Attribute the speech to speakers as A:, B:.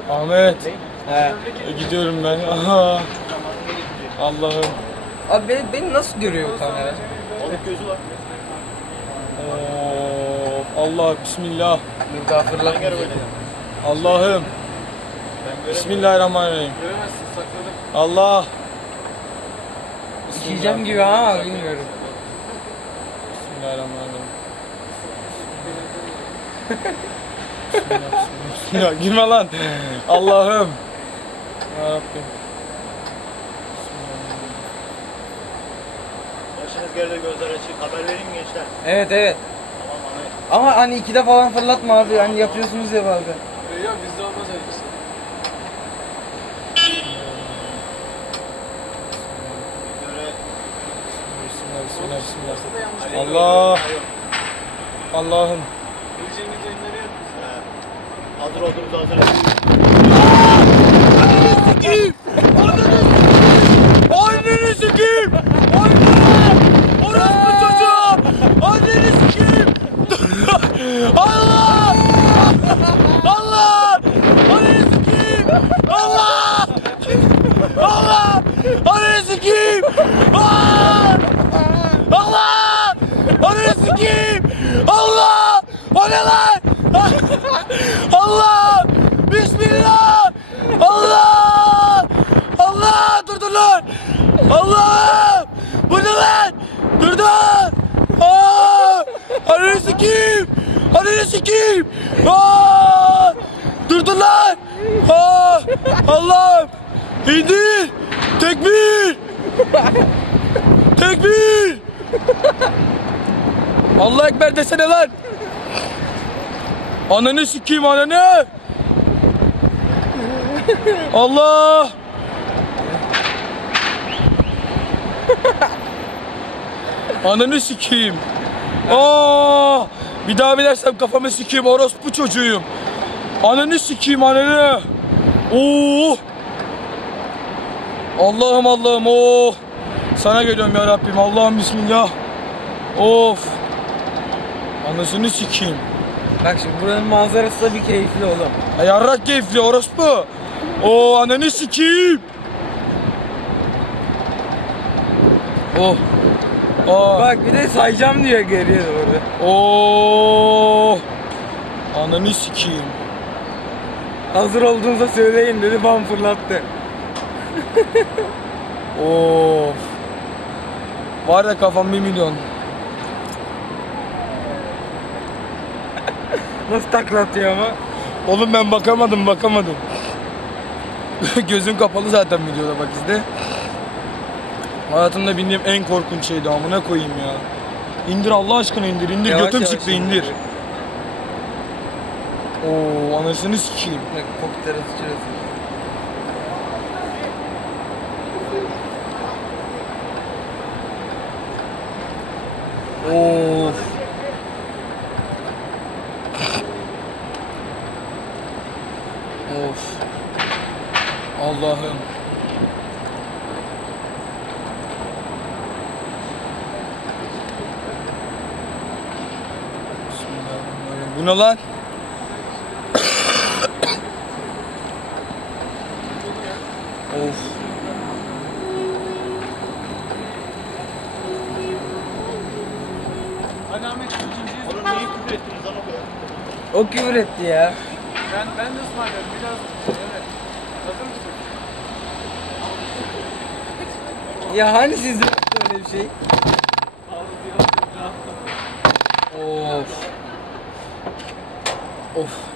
A: Ahmet.
B: He.
A: Gidiyorum ben. Aha. Allah'ım.
B: Abi beni nasıl görüyor bu kamera?
C: Balık gözü var.
A: Of, Allah, bismillah.
B: Bir daha fırlatmayacak.
A: Allah'ım. Bismillahirrahmanirrahim.
C: Göremezsin, sakladım.
A: Allah.
B: İşeyeceğim gibi ama bilmiyorum.
A: Bismillahirrahmanirrahim. Bismillah. Girme lan. Allah'ım. Yarabbim.
C: Başınız geride, gözler açık. Haber vereyim mi gençler?
B: Evet evet.
C: Tamam Ahmet.
B: Ama hani 2'de falan fırlatma abi. Hani yapıyorsunuz ya bazen.
C: Yok bizde olmaz öyle şey.
A: Bismillah, bismillah. Allah. Allah'ım.
C: Bileceğiniz oyunları yapıyoruz. Hazır olduğumuzda hazır.
A: Anneni sikeyim! Anne! Orospu çocuğu! Anneni sikeyim! Allah! Allah! Anneni sikeyim! Allah! Allah! Anneni sikeyim! Allah! Allah! Anneni sikeyim! Allah! O ne lan? Allah! Bismillah! Allah! Allah! Durdur lan! Allah! Bu ne lan? Durdur! Aa! Anneni sikeyim! Anneni sikeyim! Aa! Durdur lan! Aa! Allah'ım! İndir! Tekbir! Tekbir! Allah ekber desene lan! Ananı sikeyim, ananı! Allah! Ananı sikeyim. Aa! Bir daha bilersem kafamı sikeyim, orospu çocuğuyum. Ananı sikeyim, ananı. Oo! Allah'ım Allah'ım, oh! Sana geliyorum ya Rabbim. Allah'ım bismillah. Of! Anasını sikeyim.
B: Bak şimdi buranın manzarası da bir keyifli oğlum.
A: Yarrak keyifli orospu. Oo, ananı sikeyim. Oh. Oh.
B: Bak bir de sayacağım diyor geriye doğru.
A: Oo. Ananı sikeyim.
B: Hazır olduğunuzda söyleyin dedi, bam fırlattı.
A: Of. Var ya kafam 1 milyon.
B: Nasıl taklatıyor ama?
A: Oğlum ben bakamadım. Gözüm kapalı zaten videoda, bak izle. Hayatımda bindiğim en korkunç şeydi, amına koyayım ya. İndir Allah aşkına, indir.
B: Yavaş
A: Götüm
B: yavaş
A: çıktı, indir. Oo, anasını sikeyim.
B: Bak koktere sıçrası.
A: Of. Of. Allah'ım. Bismillahirrahmanirrahim. Bu ne lan? Of.
C: Hadi Ahmet, ikinciyi Oğlum niye küfür ettiniz lan o kadar?
B: O küfür etti ya.
C: Ben de ısmarlıyorum biraz. Evet. Hazır mısın?
B: Ya hani sizde yoktu öyle bir şey?
A: Of. Of.